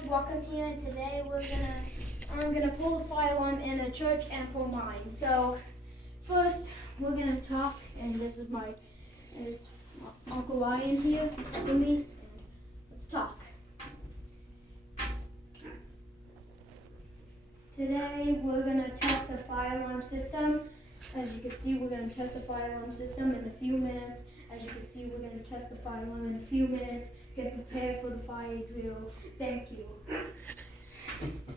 guys, welcome here. And today I'm gonna pull the fire alarm in a church and pull mine. So first we're gonna talk, and this is Uncle Ryan here with me. Let's talk. Today we're gonna test the fire alarm system. As you can see, we're gonna test the fire alarm system in a few minutes. As you can see, we're going to test the fire alarm in a few minutes. Get prepared for the fire drill. Thank you.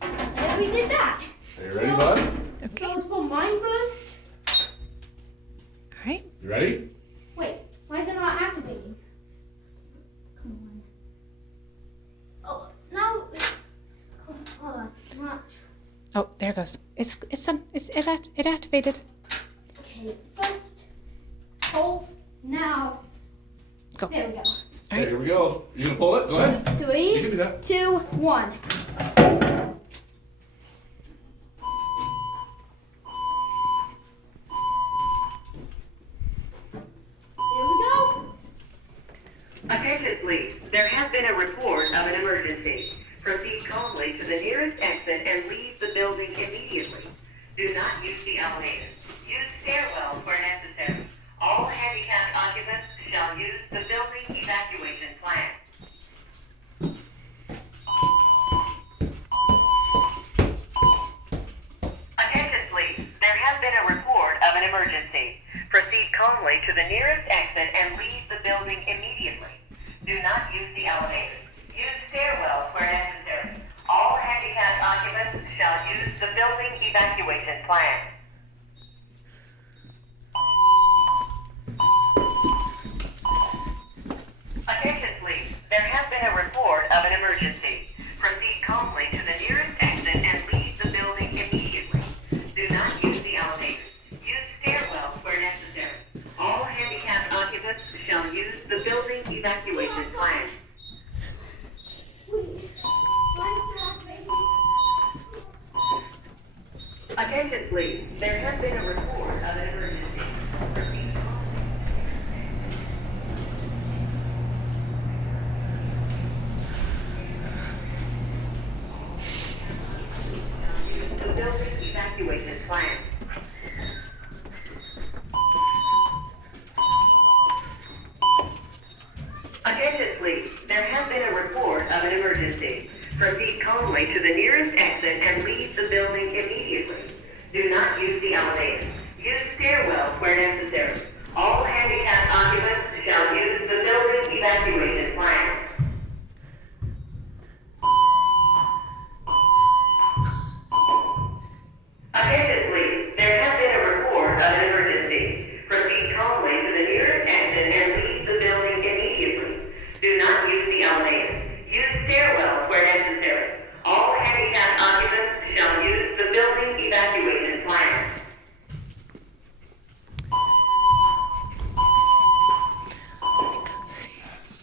And we did that. Are you ready, bud? Okay. So let's pull mine first. All right. You ready? Wait, why is it not activating? Come on. Oh, no. Oh, it's not. Oh, there it goes. It's done. It activated. Okay, first pull. Now. Go. There we go. All Okay, right. here we go. You gonna pull it? Go ahead. You can 3, do that. 2, 1. Here we go. Attention please, there has been a report of an emergency. Proceed calmly to the nearest exit and leave the building immediately. Do not use the elevator. Use stairwells where necessary. All handicapped occupants shall use the building evacuation plan. Attention please, there has been a report of an emergency. Proceed calmly to the nearest exit and leave the building immediately. Do not use the elevator. Use stairwells where necessary. All handicapped occupants shall use the building evacuation plan. Attention please, there has been a report of an emergency. Proceed calmly to the nearest exit and leave the building immediately. Do not use the elevator. Use stairwells where necessary. All handicapped occupants shall use the building evacuation plan. Wait, why is it activating? Attention please, there has been a report of an emergency. Proceed calmly. The building evacuation plan. Attention please, there has been a report of an emergency. Proceed calmly to the nearest exit and leave the building immediately. Do not use the elevator. Use stairwells where necessary. All handicapped occupants shall use the building evacuation plan. Attention please, there has been a report of an emergency. Proceed calmly to the nearest exit and leave the building immediately. Do not use the elevator. Use stairwells where necessary. All handicapped occupants shall use the building evacuation plan.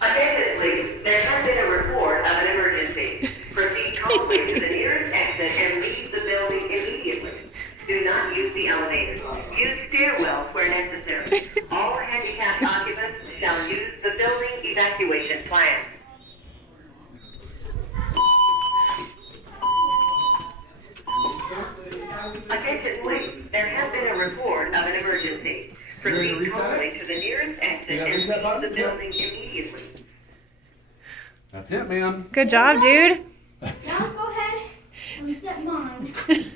Attention please, there has been a report of an emergency. Proceed calmly to the nearest exit and leave the building immediately. Do not use the elevator. Use stairwells where necessary. All handicapped occupants shall use the building evacuation plan. Attention please, there has been a report of an emergency. Proceed calmly to the nearest exit and leave the building immediately. That's it, man. Good job, dude.